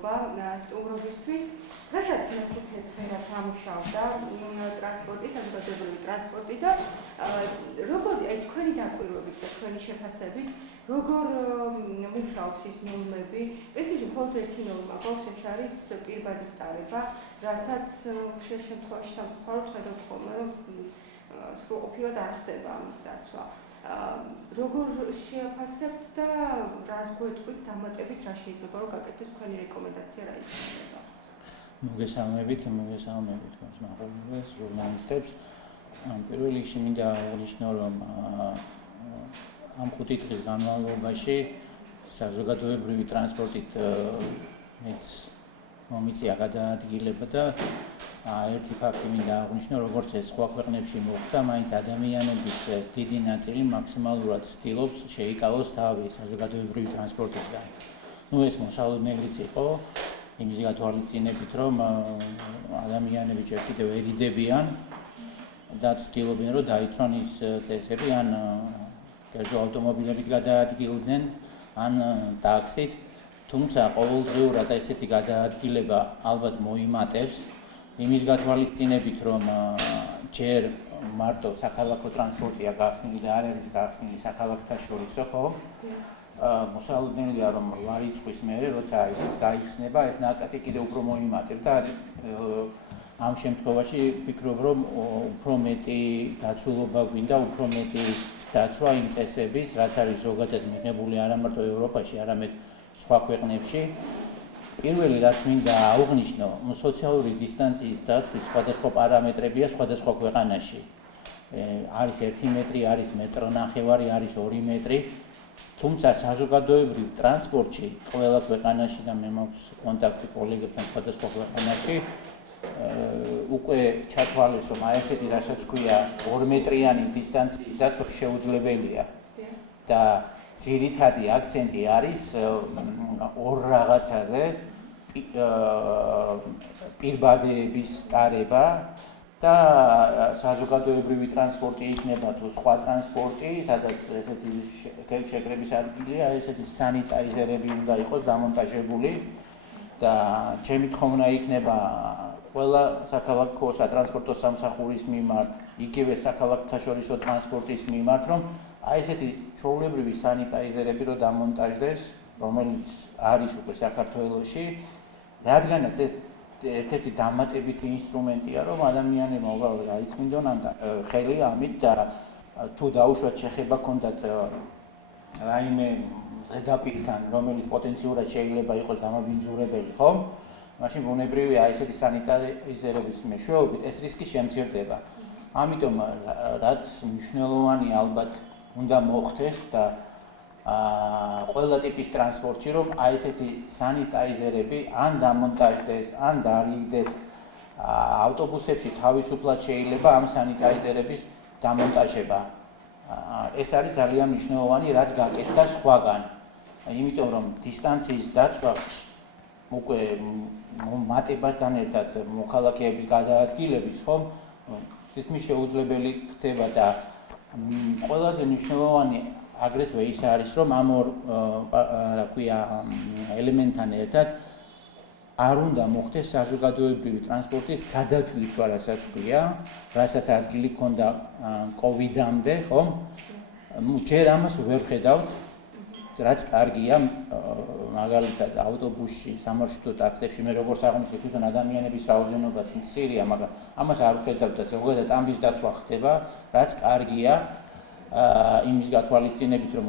მადლობა სტუმრობისთვის. დღესაც მეხუთე დღე რაც ამუშავდა ტრანსპორტი, საზოგადოებრივი ტრანსპორტი და როგორ აი თქვენი დაკვირვებით და თქვენი შეფასებით როგორ მუშაობს ის ნორმები? პრინციპში მხოლოდ ერთი ნორმა გვაქვს, ეს არის პირბადის ტარება, რასაც ხშირ შემთხვევაში სამწუხაროდ ხედავთ ხოლმე, რომ სრულყოფილად არ ხდება ამის დაცვა. როგორ შეაფასებთ და რას გვეტყვით დამატებით, რა შეიძლება რომ გაკეთდეს თქვენი რეკომენდაცია რა იქნება? მოგესალმებით მაყურებელს, ჟურნალისტებს. პირველ რიგში მინდა აღნიშნო, რომ ამ 5 დღის განმავლობაში საზოგადოებრივი ტრანსპორტით მეც მომიწია გადაადგილება და ერთი ფაქტი მინდა აღნიშნო, როგორც ეს სხვა ქვეყნებში მოხდა, მაინც ადამიანების დიდი ნაწილი მაქსიმალურად ცდილობს შეიკავოს თავი საზოგადოებრივი ტრანსპორტისგან. ეს მოსალოდნელიც იყო იმის გათვალისწინებით, რომ ადამიანები ჯერ კიდევ ერიდებიან და ცდილობენ, რომ დაიცვან ის წესები, ან კერძო ავტომობილებით გადაადგილდნენ, ან ტაქსით. თუმცა ყოველდღიურად ესეთი გადაადგილება ალბათ მოიმატებს იმის გათვალისწინებით, რომ ჯერ მარტო საქალაქო ტრანსპორტია გახსნილი და არ არის გახსნილი საქალაქოთა შორისო, ხო? მოსალოდნელია, რომ ვარიცხვის მერე, როცა ისიც გაიხსნება, ეს ნაკადი კიდევ უფრო მოიმატებს და ამ შემთხვევაში ვფიქრობ, რომ უფრო მეტი დაცულობა გვინდა, უფრო მეტი დაცვა იმ წესების, რაც არის ზოგადად მიღებული არა მარტო ევროპაში, არამედ სხვა ქვეყნებში. პირველი რაც მინდა აღვნიშნო, სოციალური დისტანციის დაცვის სხვადასხვა პარამეტრებია სხვადასხვა ქვეყანაში. არის 1 მეტრი, არის 1.5 მეტრი, არის 2 მეტრი. თუმცა საზოგადოებრივ ტრანსპორტში ყველა ქვეყანაში და მე მაქვს კონტაქტი კოლეგებთან სხვადასხვა ქვეყანაში უკვე ჩათვალეს, რომ აი ესეთი რასაც ქვია 2 მეტრიანი დისტანციის დაცვა შეუძლებელია და ძირითადი აქცენტი არის ორ რაღაცაზე პირბადეების ტარება და საზოგადოებრივი ტრანსპორტი იქნება თუ სხვა ტრანსპორტი, სადაც ესეთი შეკრების ადგილია, ესეთი სანიტაიზერები უნდა იყოს დამონტაჟებული და ჩემი თხოვნა იქნება ყველა საქალაქო სატრანსპორტო სამსახურის მიმართ, იგივე საქალაქოთა შორისო ტრანსპორტის მიმართ, რომ აი ესეთი ჩვეულებრივი სანიტაიზერები რო დამონტაჟდეს, რომელიც არის უკვე საქართველოში, რადგანაც ეს ერთ-ერთი დამატებითი ინსტრუმენტია, რომ ადამიანებმა უბრალოდ გაიწმინდონ ხელი ამით და თუ დაუშვათ შეხება ქონდათ რაიმე ზედაპირთან, რომელიც პოტენციურად შეიძლება იყოს დამაბინძურებელი, ხო? მაშინ ბუნებრივია აი ესეთი სანიტაიზერების მეშვეობით ეს რისკი შემცირდება. ამიტომ რაც მნიშვნელოვანია ალბათ უნდა მოხდეს და ყველა ტიპის ტრანსპორტში, რომ აი ესეთი სანიტაიზერები ან დამონტაჟდეს, ან დარიგდეს ავტობუსებში თავისუფლად შეიძლება ამ სანიტაიზერების დამონტაჟება. ეს არის ძალიან მნიშვნელოვანი, რაც გაკეთდა სხვაგან. იმიტომ რომ დისტანციის დაცვა უკვე მატებასთან ერთად მოქალაქეების გადაადგილების, ხომ, თითქმის შეუძლებელი ხდება და ყველაზე მნიშვნელოვანი აგრეთვე ის არის, რომ ამ ორ ელემენტთან ერთად არ უნდა მოხდეს საზოგადოებრივი ტრანსპორტის გადათვლითვა, რასაც ქვია, რასაც ადგილი ჰქონდა კოვიდამდე, ხომ? ჯერ ამას ვერ ხედავთ, რაც კარგია, მაგალითად ავტობუსში, სამარშრუტო ტაქსებში, მე როგორც აღნიშნე, თვითონ ადამიანების რაოდენობაც მცირეა, მაგრამ ამას არ ვხედავთ და ზოგადად ამის დაცვა ხდება, რაც კარგია. იმის გათვალისწინებით, რომ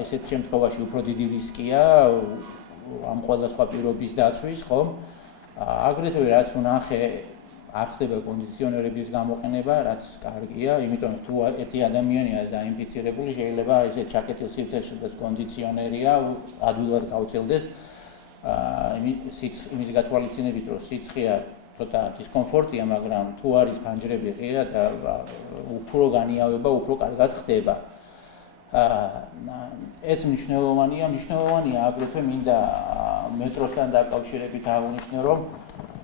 ესეთ შემთხვევაში უფრო დიდი რისკია ამ ყველა სხვა პირობის დაცვის, ხომ? აგრეთვე რაც ვნახე, არ ხდება კონდიციონერების გამოყენება, რაც კარგია, იმიტომ რომ თუ ერთი ადამიანია დაინფიცირებული, შეიძლება ესე ჩაკეტილ სივრცეში სადაც კონდიციონერია, ადვილად გავცელდეს იმის გათვალისწინებით, რომ სიცხეა ცოტა დისკომფორტია, მაგრამ თუ არის ფანჯრები ღია და უფრო განიავება, უფრო კარგად ხდება. ეს მნიშვნელოვანია აგრეთვე მინდა მეტროსთან დაკავშირებით აღვნიშნო, რომ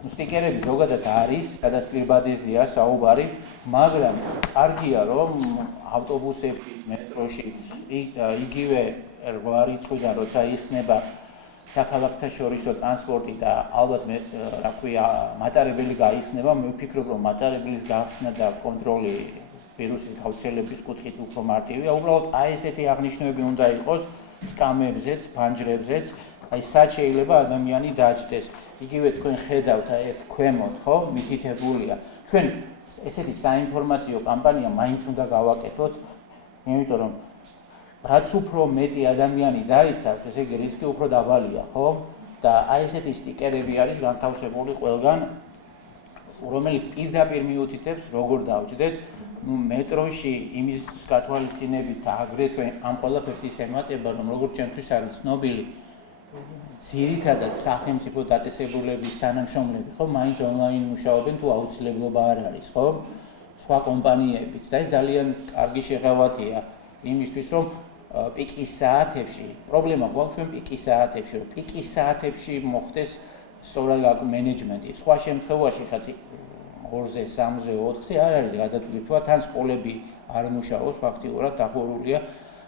სტიკერები ზოგადად არის, სადაც პირბადეზეა საუბარი, მაგრამ კარგია, რომ ავტობუსებში, მეტროში იგივე 8 რიცხვიდან როცა იხსნება საქალაქთაშორისო ტრანსპორტი და ალბათ მე რა ქვია მატარებელი გაიხსნება, მე ვფიქრობ რომ მატარებლის გახსნა და კონტროლი ვირუსის გავრცელების კუთხით უფრო მარტივია. უბრალოდ აი ესეთი აღნიშნულები უნდა იყოს სკამებზეც, ფანჯრებზეც, აი სად შეიძლება ადამიანი დაჭდეს. იგივე თქვენ ხედავთ აი ეს ქვემოთ, ხო, მითითებულია. ჩვენ ესეთი საინფორმაციო კამპანია მაინც უნდა გავაკეთოთ, იმიტომ რომ რაც უფრო მეტი ადამიანი დაიცავს, ესე იგი რისკი უფრო დაბალია, ხო? და აი ესეთი სტიკერები არის განთავსებული ყველგან, რომელიც პირდაპირ მიუთითებს, როგორ დავჭდეთ, მეტროში იმის გათვალისწინებით და აგრეთვე ამ ყველაფერს ის ემატება, რომ როგორც ჩემთვის არის ცნობილი, ძირითადად სახელმწიფო დაწესებულების თანამშრომლები, ხო, მაინც ონლაინ მუშაობენ, თუ აუცილებლობა არ არის, ხო? სხვა კომპანიებიც და ეს ძალიან კარგი შეღავათია იმისთვის, რომ პიკის საათებში, პრობლემა გვაქვს ჩვენ პიკის საათებში, რომ პიკის საათებში მოხდეს სწორად მენეჯმენტი. სხვა შემთხვევაში ხაც 2-ზე, 3-ზე, 4-ზე არ არის გადატვირთვა, თან სკოლები არ მუშაობს, ფაქტიურად დახურულია,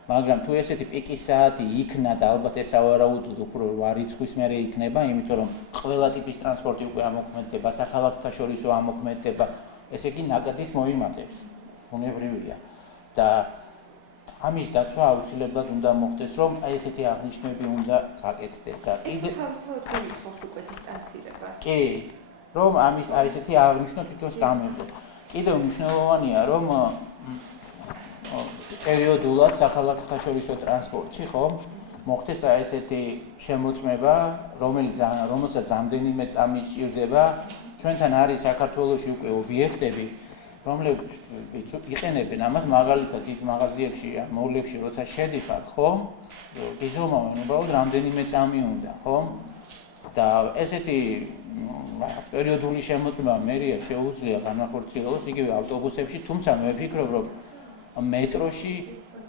მაგრამ თუ ესეთი პიკის საათი იქნა და ალბათ ეს ავარაუდოდ უფრო რიცხვის მერე იქნება, იმიტომ რომ ყველა ტიპის ტრანსპორტი უკვე ამოქმედება, საქალაქთაშორისო ამოქმედება, ესე იგი ნაკადიც მოიმატებს, ბუნებრივია. და ამის დაცვა აუცილებლად უნდა მოხდეს, რომ აი ესეთი აღნიშნები უნდა გაკეთდეს და კიდე თავისთავად გვიცხობს უკვე დისტანცირებას. კი, რომ ამის აი ესეთი აღნიშნო თვითონ სკამებზე. კიდევ მნიშვნელოვანია, რომ პერიოდულად საქალაქთაშორისო ტრანსპორტში, ხო, მოხდეს აი ესეთი შემოწმება, რომელსაც რამდენიმე წამი სჭირდება. ჩვენთან არის საქართველოში უკვე ობიექტები, რომლებიც იყენებენ ამას მაგალითად დიდ მაღაზიებში, მოვლებში, როცა შედიხარ, ხო? გიზომავენ უბრალოდ რამდენიმე წამი უნდა, ხო? და ესეთი პერიოდული შემოწმება მერია შეუძლია განახორციელოს იგივე ავტობუსებში, თუმცა მე ვფიქრობ, რომ მეტროში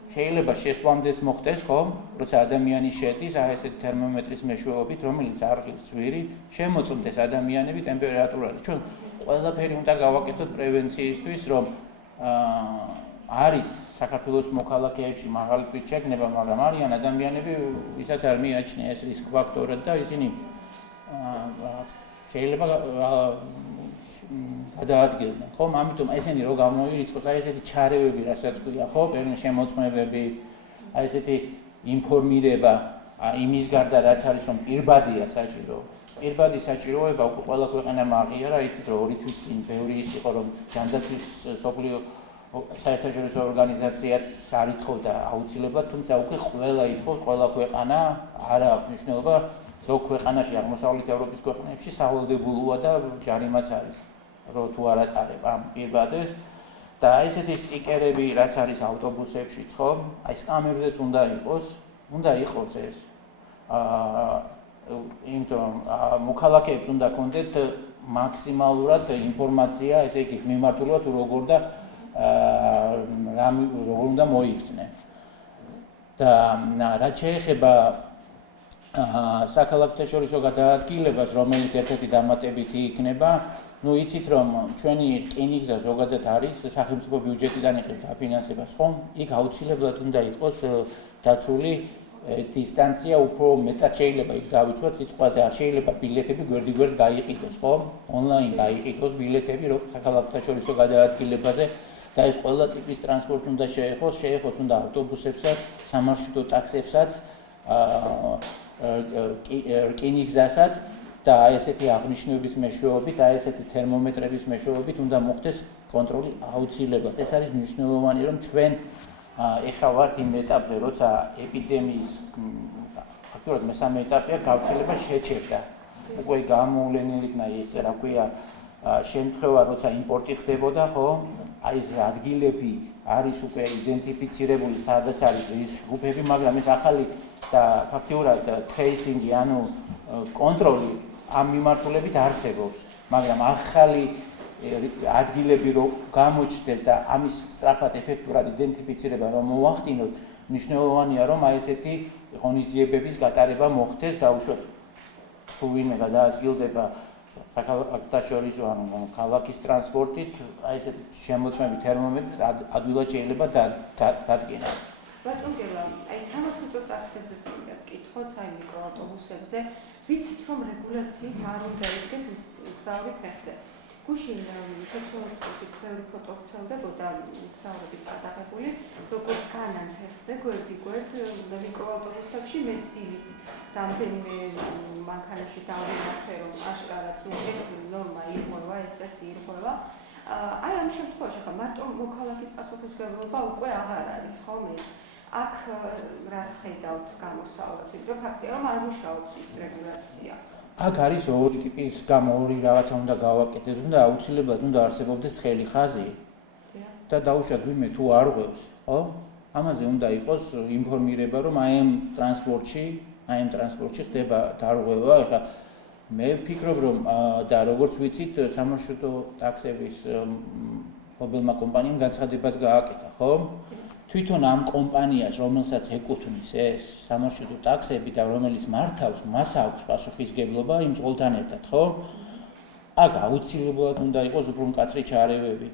შეიძლება შესვლამდეც მოხდეს, ხო? როცა ადამიანი შედის, აი ესეთ თერმომეტრის მეშვეობით, რომელიც არღილს ძვირი, შემოწმდეს ადამიანები ტემპერატურაზე. ჩვენ ყველაფერი უნდა გავაკეთოთ პრევენციისთვის, რომ არის საქართველოს მოქალაქეებში მაღალი თვით შეგნება, მაგრამ არიან ადამიანები, ვისაც არ მიაჩნია ეს რისკ ფაქტორად და ისინი შეიძლება გადაადგილდნენ, ხო? ამიტომ ესენი რო გამოირიცხოს, აი ესეთი ჩარევები, რასაც ქვია, ხო? პერიოდული შემოწმებები, აი ესეთი ინფორმირება იმის გარდა, რაც არის, რომ პირბადია საჭირო. პირბადი საჭიროება უკვე ყველა ქვეყანამ აღიარა, იცით რომ 2 თვის წინ ბევრი ის იყო, რომ ჯანდაცვის სოფლიო საერთაშორისო ორგანიზაციაც არ ითხოვდა აუცილებლად, თუმცა უკვე ყველა ითხოვს, ყველა ქვეყანა არ აქვს მნიშვნელობა, ზოგ ქვეყანაში აღმოსავლეთ ევროპის ქვეყნებში სავალდებულოა და ჯარიმაც არის, რომ თუ არ ატარებ ამ პირბადეს და ესეთი სტიკერები, რაც არის ავტობუსებშიც, ხო? აი სკამებზეც უნდა იყოს ეს. იმიტომ მოქალაქეებს უნდა კონდეთ მაქსიმალურად ინფორმაცია, ესე იგი მიმართულად როგორ და როგორ უნდა მოიქცნენ. და რაც შეეხება საქალაქთაშორისო გადაადგილებას, რომელიც ერთ-ერთი დამატებითი იქნება, ну იცით რომ ჩვენი რკინიგზა ზოგადად არის სახელმწიფო ბიუჯეტიდან იღებს დაფინანსებას, ხომ? იქ აუცილებლად უნდა იყოს დაცული დისტანცია უფრო მეტად შეიძლება იქ დავიცვათ სიტყვაზე არ შეიძლება ბილეთები გვერდ-გვერდ გაიყიდოს, ხო? ონლაინ გაიყიდოს ბილეთები საქალაქთაშორისო გადაადგილებაზე და ეს ყველა ტიპის ტრანსპორტს უნდა შეეხოს უნდა ავტობუსებსაც, სამარშრუტო ტაქსებსაც, რკინიგზასაც და აი ესეთი აღნიშნების მეშვეობით, აი ესეთი თერმომეტრების მეშვეობით უნდა მოხდეს კონტროლი აუცილებლად. ეს არის მნიშვნელოვანი, რომ ჩვენ ეხლა ვართ იმ ეტაპზე, როცა ეპიდემიის ფაქტობრივად მესამე ეტაპია გავრცელება შეჩერდა. უკვე გამოვლენილი იქნა ეს, რა ქვია, შემთხვევა, როცა იმპორტი ხდებოდა, ხო? აი ეს ადგილები არის უკვე იდენტიფიცირებული, სადაც არის რისკ ჯგუფები, მაგრამ ეს ახალი და ფაქტობრივად ტრეისინგი, ანუ კონტროლი ამ მიმართულებით არსებობს, მაგრამ ახალი ადგილები რომ გამოჩნდეს და ამის სწრაფად ეფექტურად იდენტიფიცირება რომ მოახდინოთ, მნიშვნელოვანია რომ აი ესეთი ღონისძიებების გატარება მოხდეს, დაუშვათ თუ ვინმე გადაადგილდება საქართველოში ანუ ქალაქის ტრანსპორტით, აი ესეთი შემოწმები თერმომეტრი ადვილად შეიძლება დადგენა. ბატონ გელა, აი სამარშრუტო ტაქსებზეც მინდა ვკითხო, გითხრათ აი მიკროავტობუსებზე, ვიცით რომ რეგულაციით არ უნდა იდგეს მგზავრი ფეხზე. გუშინ სოციოლოგიურად ბევრი ფოტო ვრცელდებოდა მგზავრების გადაღებული, როგორ განან ფეხზე გვერდ მიკროავტობუსებში მეც დილით რამდენიმე მანქანაში დავიმართე რომ აშკარად ეს ნორმა ირღვევა, ეს წესი ირღვევა. აი ამ შემთხვევაში ხა მარტო მოქალაქის პასუხისმგებლობა უკვე აღარ არის ხოლმე ეს. აქ რას ხედავთ გამოსავალად, იმიტომ ფაქტია რომ არ მუშაობს ის რეგულაცია. აქ არის ორი ტიპის ორი რაღაცა უნდა გავაკეთოთ და აუცილებლად უნდა არსებობდეს ხელი ხაზი და დაუშვათ ვინმე თუ არ ღვევს, ხო? ამაზე უნდა იყოს ინფორმირება, რომ აი ამ ტრანსპორტში ხდება დარღვევა. ეხლა მე ვფიქრობ, რომ და როგორც ვიცით, სამარშრუტო ტაქსების მფლობელმა კომპანიამ განცხადებაც გააკეთა, ხო? თვითონ ამ კომპანიას, რომელსაც ეკუთვნის ეს სამარშრუტო ტაქსები და რომელიც მართავს, მას აქვს პასუხისმგებლობა იმ წყვილთან ერთად, ხო? აქ აუცილებლად უნდა იყოს უფრო მკაცრი ჩარევები.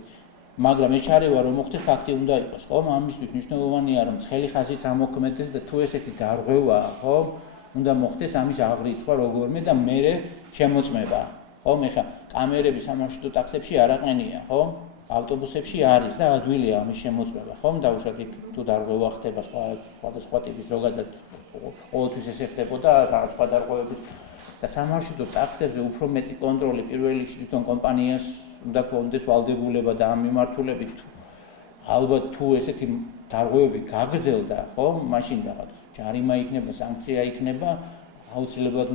მაგრამ ეს ჩარევა რომ მოხდეს, ფაქტი უნდა იყოს, ხო? ამისთვის მნიშვნელოვანია, რომ ცხელი ხაზიც ამოქმედდეს და თუ ესეთი დარღვევაა, ხო? უნდა მოხდეს ამის აღრიცხვა როგორმე და მერე შემოწმება, ხო? ეხლა კამერები სამარშრუტო ტაქსებში არ აყენია, ხო? ავტობუსებში არის და ადვილია ამის შემოწმება, ხომ? დაუშვათ იქ თუ დარღვევა ხდება სხვადასხვა ტიპის ზოგადად ყოველთვის ესე ხდებოდა რაღაც სხვა დარღვევების და სამარშრუტო ტაქსებზე უფრო მეტი კონტროლი პირველ რიგში თვითონ კომპანიას უნდა ქონდეს ვალდებულება და ამ მიმართულებით ალბათ თუ ესეთი დარღვევები გაგრძელდა, ხო? მაშინ რაღაც ჯარიმა იქნება, სანქცია იქნება, აუცილებლად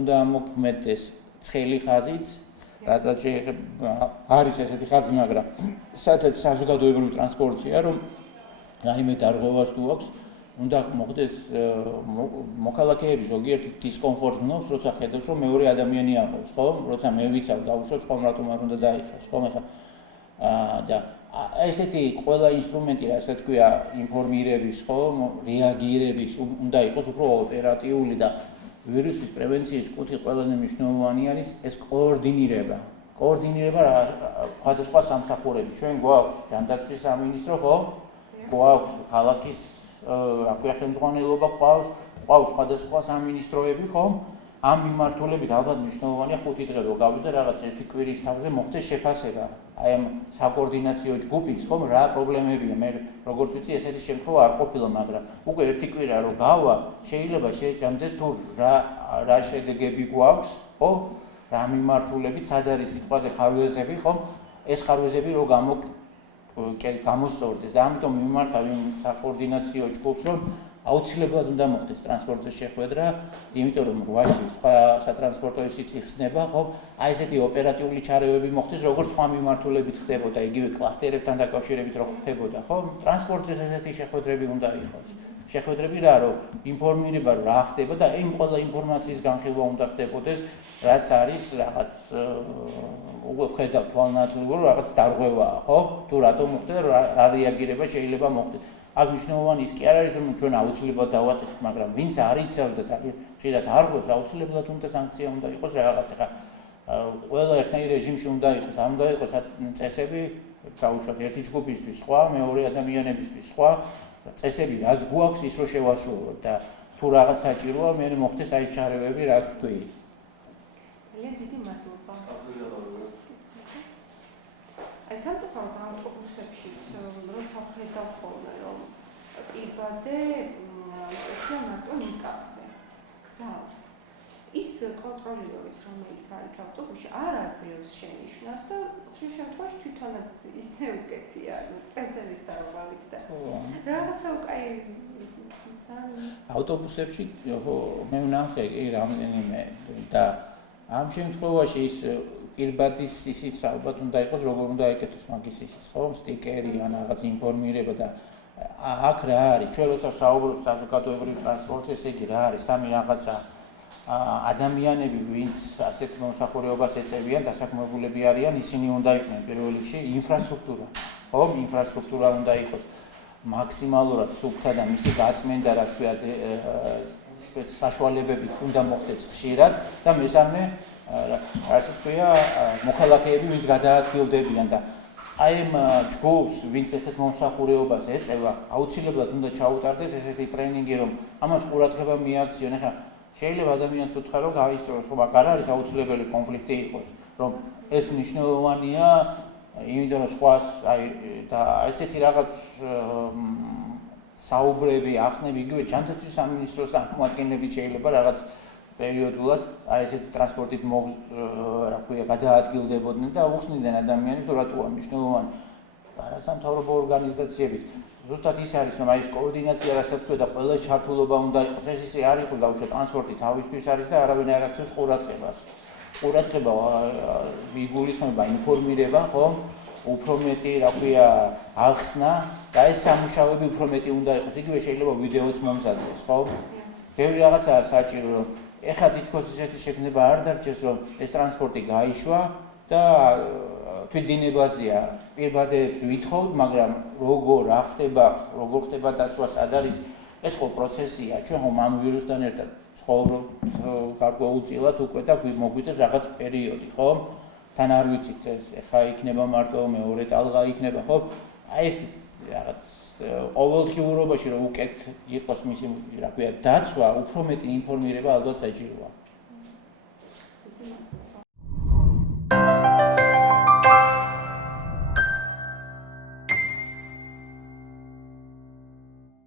უნდა ამოქმედდეს ცხელი ხაზიც. Rādāt, არის ესეთი ხაზი, მაგრამ სადაც საზოგადოებრივი ტრანსპორტია, რომ რაიმე დარღვევას თუ აქვს, უნდა მოხდეს მოქალაქეები ზოგიერთი დისკომფორტს გნობს, როცა ხედავს, რომ მეორე ადამიანი აღავს, ხო? როცა მე ვიცავ, დავუშვოთ, ხომ რატომ არ უნდა დაიცვას, ხომ? ეხლა და ესეთი ყველა ინსტრუმენტი, რასაც ქვია ინფორმირების, ხო, რეაგირების, უნდა იყოს უფრო ოპერატიული და ვირუსის პრევენციის კუთხით ყველაზე მნიშვნელოვანი არის ეს კოორდინირება. კოორდინირება სხვადასხვა სამსახურების. ჩვენ გვაქვს ჯანდაცვის სამინისტრო, ხო? გვაქვს ქალაქის ხელმძღვანელობა, გვაქვს სხვადასხვა სამინისტროები, ხო? ამ მიმართულებით ალბათ მნიშვნელოვანია 5 დღე რო გავიდა რაღაც ერთი კვირის თავზე მოხდეს შეფასება. აი ამ საკოორდინაციო ჯგუფის, ხო, რა პრობლემებია. მე როგორც ვიცი, ესეთი შემთხვევა არ ყოფილა, მაგრამ უკვე ერთი კვირა რო გავა, შეიძლება შეეჭამდეს თუ რა შედეგები გვაქვს, ხო? რა მიმართულებით, სად არის სიტყვაზე ხარვეზები, ხო? ეს ხარვეზები რო გამოსწორდეს და ამიტომ მიმართავ იმ საკოორდინაციო ჯგუფს, რომ აუცილებლად უნდა მოხდეს ტრანსპორტის შეხვედრა, იმიტომ რომ 8-ში სხვა სატრანსპორტო ისიც იხსნება, ხო? აი ესეთი ოპერატიული ჩარევები მოხდეს, როგორც სხვა მიმართულებით ხდებოდა, იგივე კლასტერებთან დაკავშირებით რო ხდებოდა, ხო? ტრანსპორტზე ესეთი შეხვედრები უნდა იყოს. შეხვედრები რა, რომ ინფორმირება რა ხდება და იმ ყველა ინფორმაციის განხილვა უნდა ხდებოდეს, რაც არის რაღაც უკვე ხედავ თვალნათლივ რაღაც დარღვევაა, ხო? თუ რატომ მოხდა და რა რეაგირება შეიძლება მოხდეს. აქ მნიშვნელოვანი ის კი არ არის, რომ ჩვენ აუცილებლად დავაწესოთ, მაგრამ ვინც არ იცავს და ხშირად არ ღვევს, აუცილებლად უნდა სანქცია უნდა იყოს რაღაც. ხა ყველა ერთნაირ რეჟიმში უნდა იყოს, არ უნდა იყოს წესები, დაუშვათ ერთი ჯგუფისთვის სხვა, მეორე ადამიანებისთვის სხვა, წესები რაც გვაქვს ის რო შევასრულოთ და თუ რაღაც საჭიროა, მე მოხდეს აი ჩარევები, რაც თქვი. დიდი მადლობა. აი სამწუხაროდ ავტობუსებშიც როცა ხედავ ხოლმე რომ იბადე მარტო ნიკაპზე გზავს. ის კონტროლერიც რომელიც არის ავტობუსში არ აძლევს შენიშვნას და ხშირ შემთხვევაში თვითონაც ისე უკეთია წესების დარღვევით და რაღაცა უკაი ავტობუსებში მე ვნახე რამდენიმე და ამ შემთხვევაში ის პირბადის ისიც ალბათ უნდა იყოს, როგორ უნდა ეკეთოს მაგის ისიც, ხო? სტიკერი ან რაღაც ინფორმირება და აქ რა არის? ჩვენ როცა საუბრობთ საზოგადოებრივ ტრანსპორტზე, ესე იგი რა არის? სამი რაღაცა ადამიანები, ვინც ასეთ მომსახურებას ეწევიან, დასაქმებულები არიან, ისინი უნდა იყვნენ პირველ რიგში ინფრასტრუქტურა, ხო? ინფრასტრუქტურა უნდა იყოს მაქსიმალურად სუფთა და მისი გაწმენდა, რაც ქვია, საშუალებებით უნდა მოხდეს ხშირად და მესამე რასაც ქვია მოქალაქეები, ვინც გადაადგილდებიან და აი ამ ჯგუფს, ვინც ესეთ მომსახურეობას ეწევა, აუცილებლად უნდა ჩაუტარდეს ესეთი ტრენინგი, რომ ამას ყურადღება მიაქციონ. ეხლა შეიძლება ადამიანს უთხრა, რომ გაისწოროს, ხო, მაგრამ არ არის აუცილებელი კონფლიქტი იყოს, რომ ეს მნიშვნელოვანია, იმიტომ რომ სხვას აი და ესეთი რაღაც საუბრები, ახსნები იგივე ჯანდაცვის სამინისტროს წარმომადგენლები შეიძლება რაღაც პერიოდულად აი ესეთი ტრანსპორტით რა ქვია, გადაადგილდებოდნენ და უხსნიდნენ ადამიანებს, რომ რატოა მნიშვნელოვანი არასამთავრობო ორგანიზაციებით. ზუსტად ის არის, რომ აი ეს კოორდინაცია, რასაც თქვა და ყველა ჩართულობა უნდა იყოს, ეს ისე არ იყო გავუშვათ ტრანსპორტი თავისთვის არის და არავინ არ აქცევს ყურადღებას. ყურადღება იგულისხმება ინფორმირება, ხო? უფრო მეტი, რა ქვია, ახსნა და ეს სამუშაოები უფრო მეტი უნდა იყოს. იგივე შეიძლება ვიდეოც მომზადდეს, ხო? ბევრი რაღაცაა საჭირო, რომ ეხლა თითქოს ისეთი შექმნება არ დარჩეს, რომ ეს ტრანსპორტი გაიშვა და თვითდინებაზეა პირბადეებს ვითხოვთ, მაგრამ როგორ ხდება დაცვა, სად არის, ეს ხო პროცესია. ჩვენ ხომ ამ ვირუსთან ერთად ცხოვრობთ გარკვეულწილად უკვე და მოგვიწევს რაღაც პერიოდი, ხო? თან არ ვიცით ეს ეხა იქნება მარტო მეორე ტალღა იქნება, ხო? აი ესეც რაღაც ყოველდღიურობაში რომ უკეთ იყოს მისი, რა ქვია, დაცვა, უფრო მეტი ინფორმირება ალბათ საჭიროა.